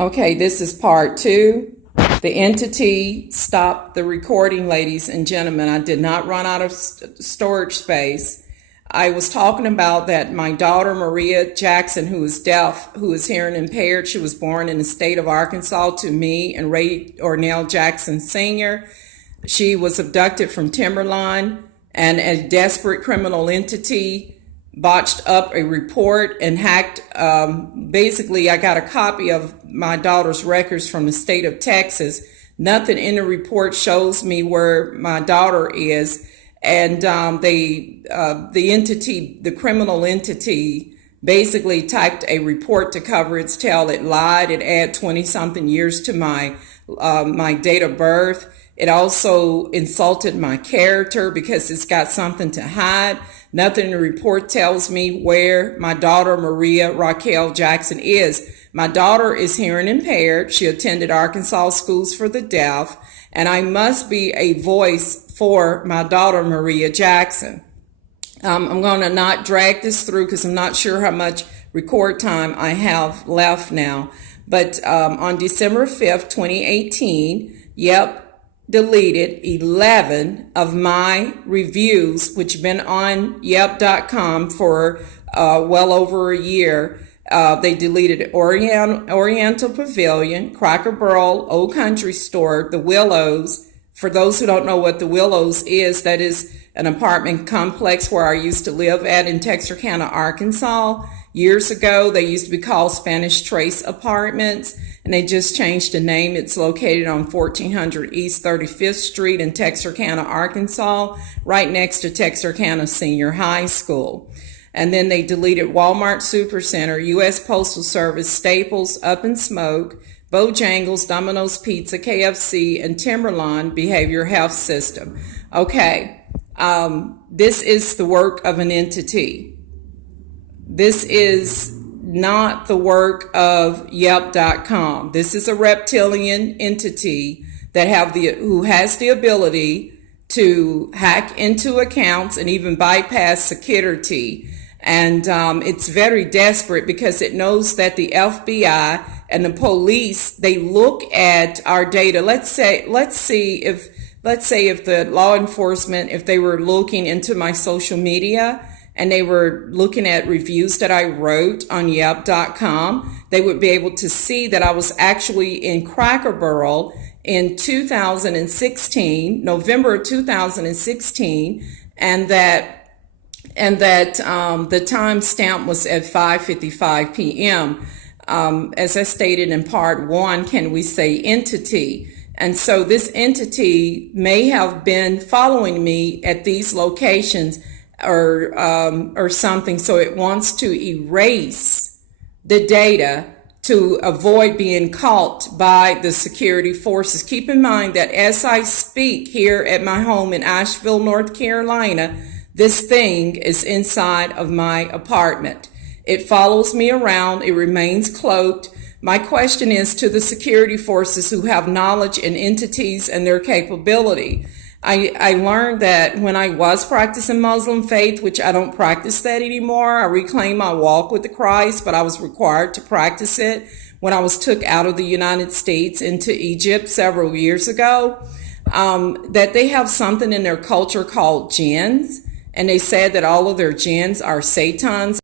Okay, this is part 2. The entity stopped the recording, ladies and gentlemen. I did not run out of storage space. I was talking about that my daughter, Maria Jackson, who is deaf, who is hearing impaired, she was born in the state of Arkansas to me and Ray Ornell Jackson Sr. She was abducted from Timberline, and a desperate criminal entity botched up a report and hacked. Basically, I got a copy of my daughter's records from the state of Texas. Nothing in the report shows me where my daughter is. And the entity, the criminal entity, basically typed a report to cover its tail. It lied. It added 20-something years to my date of birth. It also insulted my character because it's got something to hide. Nothing in the report tells me where my daughter, Maria Raquel Jackson, is. My daughter is hearing impaired. She attended Arkansas Schools for the Deaf, and I must be a voice for my daughter, Maria Jackson. I'm going to not drag this through because I'm not sure how much record time I have left now. But on December 5th, 2018, YELP deleted 11 of my reviews, which have been on YELP.com for well over a year. They deleted Oriental Pavilion, Cracker Barrel, Old Country Store, The Willows. For those who don't know what The Willows is, that is an apartment complex where I used to live at in Texarkana, Arkansas. Years ago, they used to be called Spanish Trace Apartments, and they just changed the name. It's located on 1400 East 35th Street in Texarkana, Arkansas, right next to Texarkana Senior High School. And then they deleted Walmart Supercenter, U.S. Postal Service, Staples, Up and Smoke, Bojangles, Domino's Pizza, KFC, and Timberline Behavioral Health System. Okay, this is the work of an entity. This is not the work of Yelp.com. This is a reptilian entity that who has the ability to hack into accounts and even bypass security. And it's very desperate because it knows that the FBI and the police, they look at our data. Let's say if the law enforcement, if they were looking into my social media and they were looking at reviews that I wrote on Yelp.com, they would be able to see that I was actually in Cracker Barrel in 2016, November 2016, and that the time stamp was at 5:55 p.m. As I stated in part 1, can we say entity? And so this entity may have been following me at these locations or something. So it wants to erase the data to avoid being caught by the security forces. Keep in mind that as I speak here at my home in Asheville, North Carolina, this thing is inside of my apartment. It follows me around. It remains cloaked. My question is to the security forces who have knowledge in entities and their capability. I learned that when I was practicing Muslim faith, which I don't practice that anymore. I reclaimed my walk with the Christ, but I was required to practice it when I was took out of the United States into Egypt several years ago, that they have something in their culture called jinns. And they said that all of their jinns are satans.